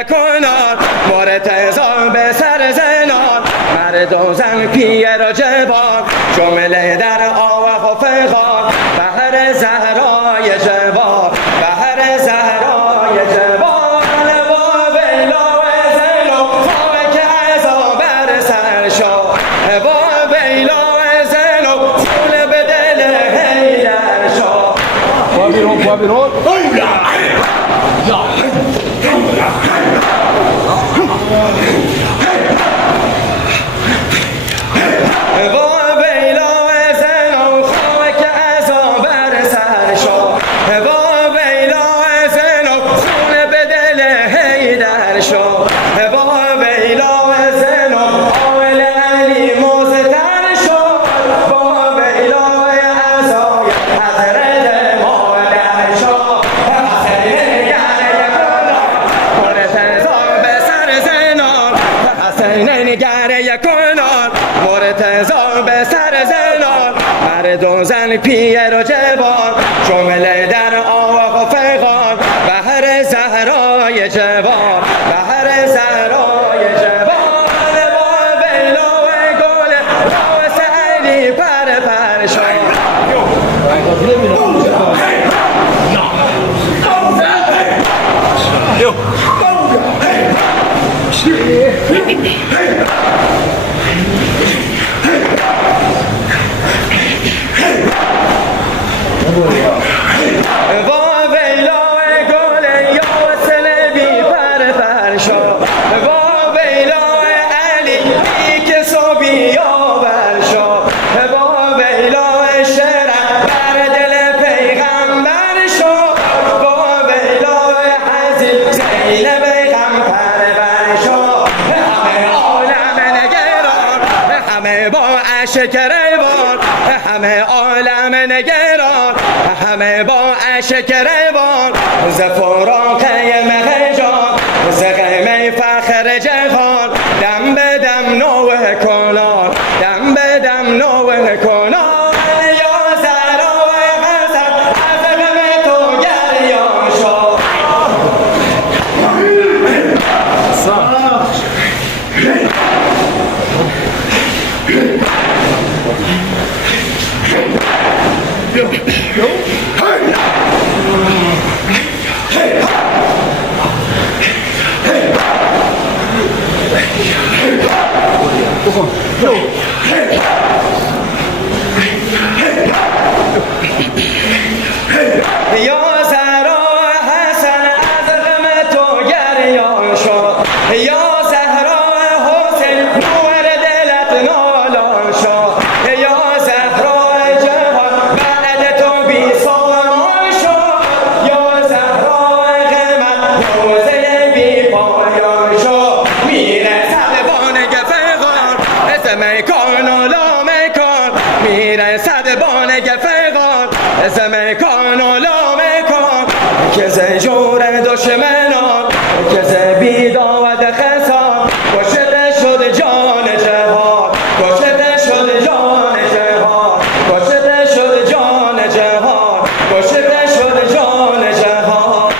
یکنان مرتضا به سر زنان مرد و زن پیر و جوان جمله در آوه و فغان بهر زهرای جوان بهر زهرای جوان با بیلا و زنو خاک عزا بر سر شد با بیلا و زنو خون به دل حیدر شد با بیرون با بیلا و زنو خاک عزا بر سر شد با بیلا و زنو خون به دل حیدر شد با بیلا و زنو آل علی مزدر شد با بیلا و عزای حضرت مادر شد حسین نگر یکنان مرتضا به سر زنان حسین نگر یکنان مرتضا به سر زنان مرد و زن پیر و جوان جمله در آوه و فغان بهر زهرای جوان بهر زهرای جوان با بیلا و گل راس علی پر پر شد با بیلا و گل یاسن بی پر پر شد با بیلا و علی بی کس و بی یاور شد با بیلا و شرع بر دل پیغمبر شد با بیلا و حزین زینب غم پرور شد همه عالم نگران همه با اشک روان همه عالم نگران همه با اشک روان ز فراقه مه جان ز غم فخر جهان دم به دم نوح کنان دم به دم نوح کنان یا زهرا و حسن از غم تو گریان شد یا زهرا و حسن از غم تو گریان شد یا زهرا و حسین نور دلت نالان شد یا زهرا و جهان بعد تو بی سامان شد یا زهرا و غمت روزه بی پایان شد میرسد بانگ فغان اسم کن و لام کن میرسد بانگ فغان اسم کن و لام کن که ز جور دشمنان که ز بیداد خسان کشته شد جان جهان کشته شد جان جهان کشته شد جان جهان کشته شد جان جهان